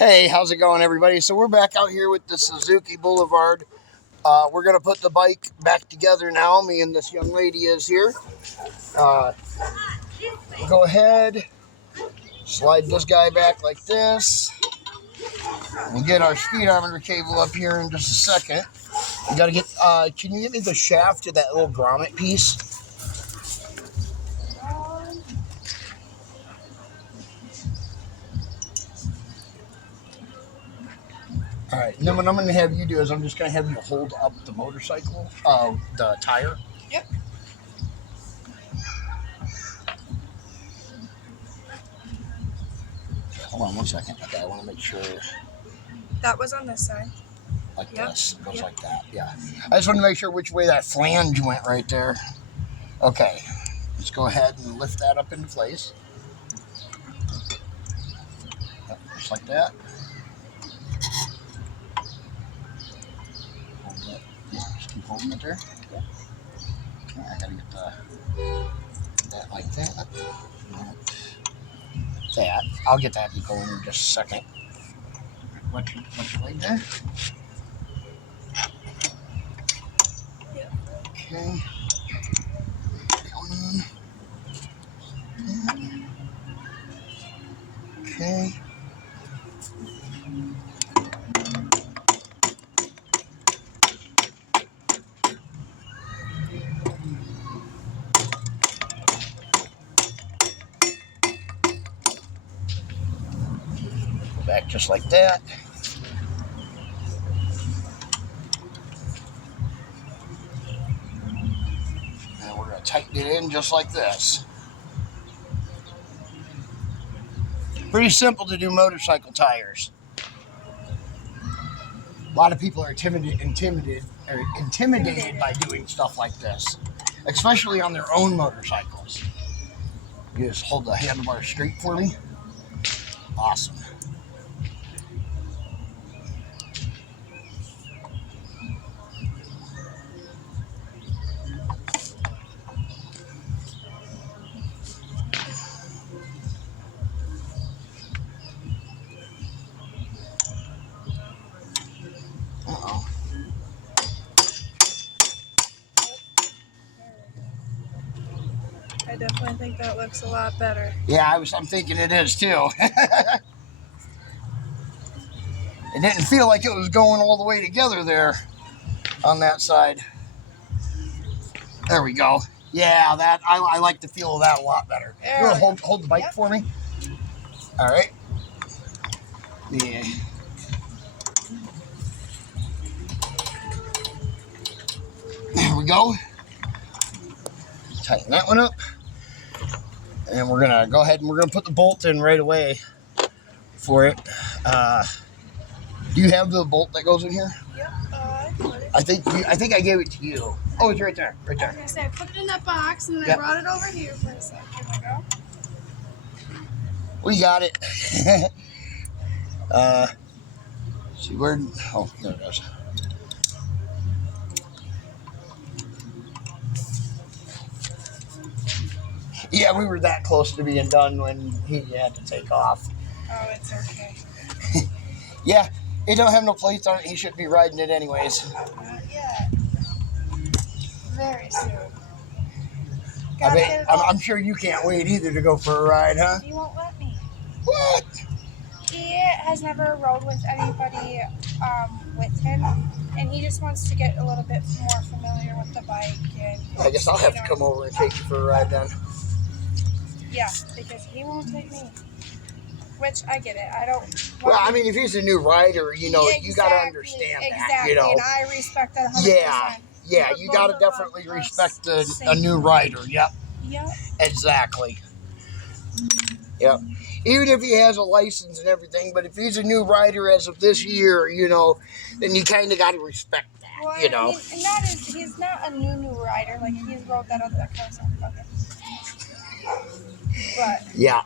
Hey, how's it going, everybody? So we're back out here with the Suzuki Boulevard. We're going to put the bike back together now. Me and this young lady is here. Uh, go ahead, slide this guy back like this. We'll get our speedometer cable up here in just a second. We got to get, can you get me the shaft to that little grommet piece? All right, and then what I'm going to have you do is I'm just going to have you hold up the motorcycle, the tire. Yep. Hold on one second. Okay, I want to make sure. That was on this side. Like Yep. this. It goes Yep. like that. Yeah. I just want to make sure which way that flange went right there. Okay. Let's go ahead and lift that up into place. Yep, just like that. Hold it. Yeah, just keep holding it there. Okay, I gotta get that like that. That. I'll get that going in just a second. Watch your leg there. Okay. Going on. Okay. Go back just like that. And we're going to tighten it in just like this. Pretty simple to do motorcycle tires. A lot of people are intimidated by doing stuff like this, especially on their own motorcycles. You just hold the handlebar straight for me. Awesome. Uh-oh. I definitely think that looks a lot better. Yeah, I'm thinking it is too. It didn't feel like it was going all the way together there on that side. There we go. Yeah, that I like the feel of that a lot better. You want to hold the bike for me? All right. Yeah. There we go. Tighten that one up. And we're going to go ahead and we're going to put the bolt in right away for it. Do you have the bolt that goes in here? Yep. I think I gave it to you. Oh, it's right there. Right I there. was going to say, I put it in that box, and then Yep. I brought it over here for a second. Here we go. We got it. See where? Oh, there it goes. Yeah, we were that close to being done when he had to take off. Oh, it's okay. Yeah, it don't have no plates on it. He shouldn't be riding it anyways. Not yet. Very soon. I'm sure you can't wait either to go for a ride, huh? He won't let me. What? He has never rode with anybody with him, and he just wants to get a little bit more familiar with the bike. And I guess I'll have to come over and take you for a ride then. Yeah, because he won't take me. Which I get it. I don't. Well, I mean, if he's a new rider, you know, you got to understand that, you know. And I respect that 100%. Yeah, you got to definitely respect a new rider. Yep. Yep. Exactly. Yep. Even if he has a license and everything, but if he's a new rider as of this year, you know, then you kind of got to respect that, Well, you know. He's not a new rider. Like, he's rode that other car. Okay. But. Yeah.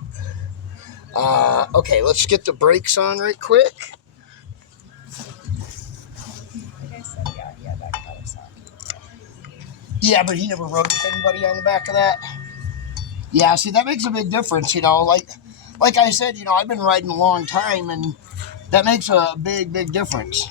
Okay, let's get the brakes on right quick. Like I said, yeah, he had that color. Yeah, but he never rode with anybody on the back of that. Yeah, see, that makes a big difference, you know. Like like I said, you know, I've been riding a long time, and that makes a big, big difference.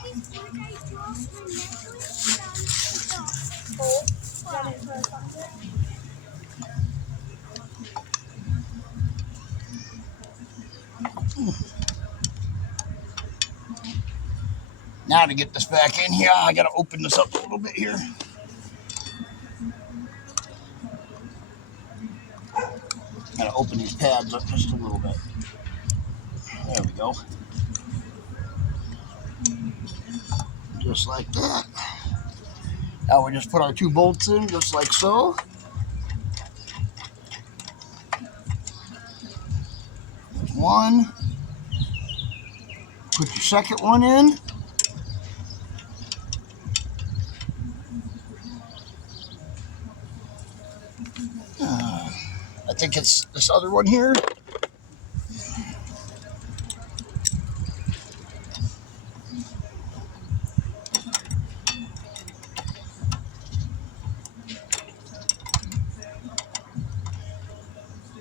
Now to get this back in here, I got to open this up a little bit here. Got to open these pads up just a little bit. There we go. Just like that. Now we just put our 2 bolts in, just like so. There's one. Put your second one in. I think it's this other one here.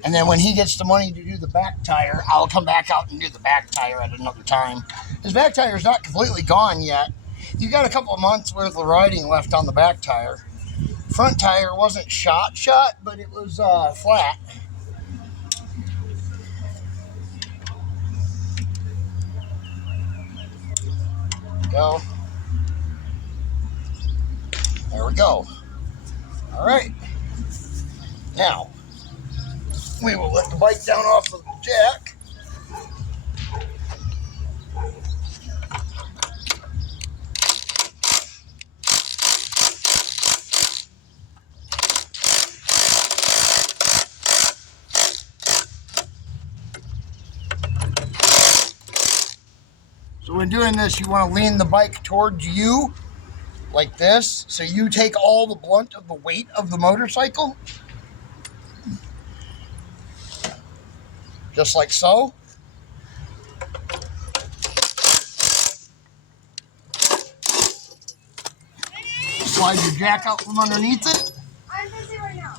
And then when he gets the money to do the back tire, I'll come back out and do the back tire at another time. His back tire is not completely gone yet. You got a couple of months worth of riding left on the back tire. Front tire wasn't shot, but it was flat. Go. There we go. All right. Now, we will let the bike down off of the jack. So when doing this, you want to lean the bike towards you, like this, so you take all the brunt of the weight of the motorcycle. Just like so. Slide your jack out from underneath it. I'm busy right now.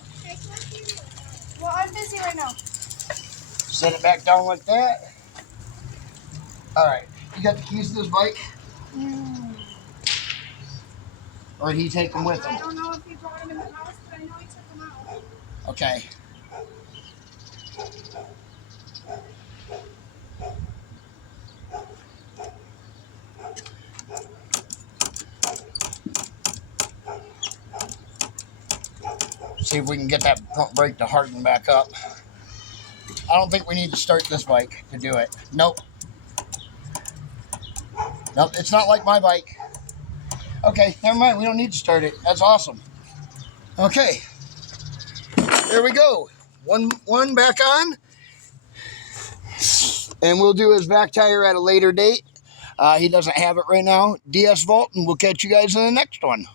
Well, I'm busy right now. Set it back down like that. All right. You got the keys to this bike? Or did he take them with him? I don't know if he brought them in the house, but I know he took them out. Okay. See if we can get that front brake to harden back up. I don't think we need to start this bike to do it. Nope. Nope, it's not like my bike. Okay, never mind. We don't need to start it. That's awesome. Okay. There we go. One back on. And we'll do his back tire at a later date. He doesn't have it right now. DS Vault, and we'll catch you guys in the next one.